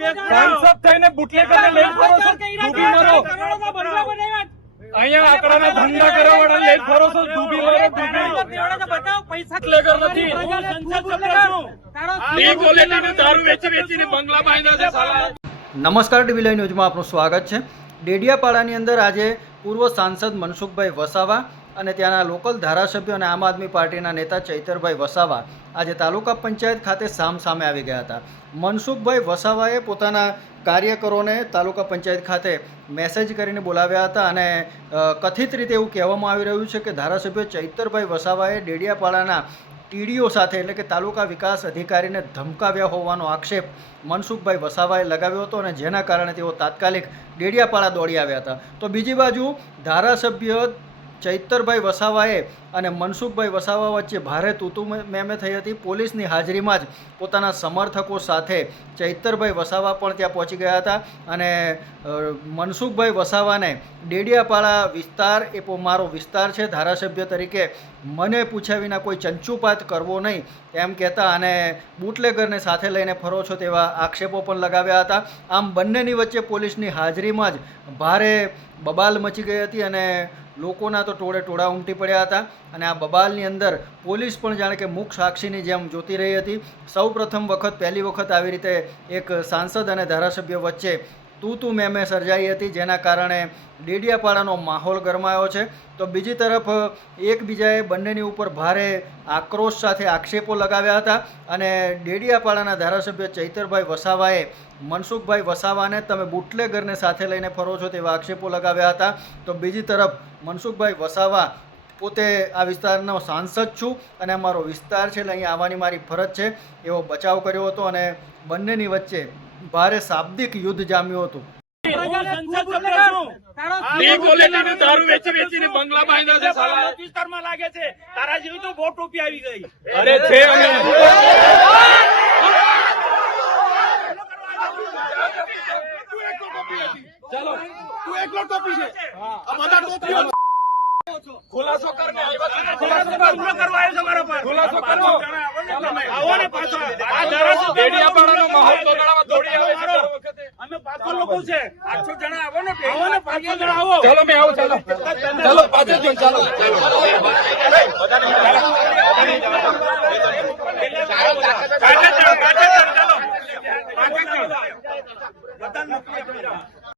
સાંસદ થઈને બુટલેગરને લઈ ફરો છો? ડૂબી મરો. અહીંયા આંકડાના ધંધા કરવા વાળા લઈ ફરો છો? ડૂબી મરો ડૂબી બુટલેગર નથી. બે ક્વોલિટીનું દારૂ વેચી વેચીને બંગલા બાંધ્યા છે સાલા. નમસ્કાર ટીવી લાઈવ ન્યૂઝમાં આપનું સ્વાગત છે. ડેડિયાપાડાની અંદર આજે પૂર્વ સાંસદ મનસુખભાઈ વસાવા અને ત્યાંના લોકલ ધારાસભ્યો અને આમ આદમી પાર્ટીના નેતા ચૈતરભાઈ વસાવા આજે તાલુકા પંચાયત ખાતે સામ સામે આવી ગયા હતા. મનસુખભાઈ વસાવાએ પોતાના કાર્યકરોને તાલુકા પંચાયત ખાતે મેસેજ કરીને બોલાવ્યા હતા અને કથિત રીતે એવું કહેવામાં આવી રહ્યું છે કે ધારાસભ્ય ચૈતરભાઈ વસાવાએ ડેડિયાપાડાના ટીડીઓ સાથે એટલે કે તાલુકા વિકાસ અધિકારીને ધમકાવ્યા હોવાનો આક્ષેપ મનસુખભાઈ વસાવાએ લગાવ્યો હતો અને જેના કારણે તેઓ તાત્કાલિક ડેડિયાપાડા દોડી આવ્યા હતા. તો બીજી બાજુ ધારાસભ્ય ચૈતરભાઈ વસાવાએ અને મનસુખભાઈ વસાવા વચ્ચે ભારે તૂતુ મેમે થઈ હતી. પોલીસની હાજરીમાં જ પોતાના સમર્થકો સાથે ચૈતરભાઈ વસાવા પણ ત્યાં પહોંચી ગયા હતા અને મનસુખભાઈ વસાવાને ડેડિયાપાડા વિસ્તાર, એ મારો વિસ્તાર છે, ધારાસભ્ય તરીકે મને પૂછ્યા વિના કોઈ ચંચુપાત કરવો નહીં એમ કહેતા અને બુટલેગરને સાથે લઈને ફરો છો તેવા આક્ષેપો પણ લગાવ્યા હતા. આમ બંનેની વચ્ચે પોલીસની હાજરીમાં જ ભારે બબાલ મચી ગઈ હતી અને લોકોના તો ટોળે ટોળા ઉમટી પડ્યા હતા. અને આ બબાલની અંદર પોલીસ પણ જાણે કે મુખ સાક્ષીની જેમ જોતી રહી હતી. સૌ પ્રથમ વખત, પહેલી વખત આવી રીતે એક સાંસદ અને ધારાસભ્ય વચ્ચે તું તું મેં સર્જાઈ હતી, જેના કારણે ડેડિયાપાડાનો માહોલ ગરમાયો છે. તો બીજી તરફ, એકબીજાએ બંનેની ઉપર ભારે આક્રોશ સાથે આક્ષેપો લગાવ્યા હતા અને ડેડિયાપાડાના ધારાસભ્ય ચૈતરભાઈ વસાવાએ, મનસુખભાઈ વસાવાને તમે બુટલેગરને સાથે લઈને ફરો છો તેવા આક્ષેપો લગાવ્યા હતા. તો બીજી તરફ, મનસુખભાઈ વસાવા પોતે આ વિસ્તારનો સાંસદ છું અને અમારો વિસ્તાર છે એટલે અહીંયા આવવાની મારી ફરજ છે. એવો બચાવ કર્યો હતો અને બંનેની વચ્ચે ભારે શાબ્દિક યુદ્ધ જામ્યું હતું. બે ક્વોલિટીનું દારૂ વેચી વેચીને બંગલા બાંધ્યા છે સાલા. વિસ્તારમાં લાગે છે તારા જેવી તો બહુ ટોપી આવી ગઈ. અરે છે અમે. ચાલો તું એકલો ટોપી છે. બધા ટોપીઓ ખુલાસો કરને ખુલાસો કર. કરવા આવ્યો છે મારા પર ખુલાસો કરવો આવો ને પાછા. આ ધારાસુ દેડિયાપાડાનો માહોલ બગાડવા દોડી આવે છે અમે પાછો લોકો છે. 800 જણા આવો ને આવો ને 500 જણા આવો. ચાલો મે આવો ચાલો. ચાલો. પાછો જો ચાલો. ચાલો.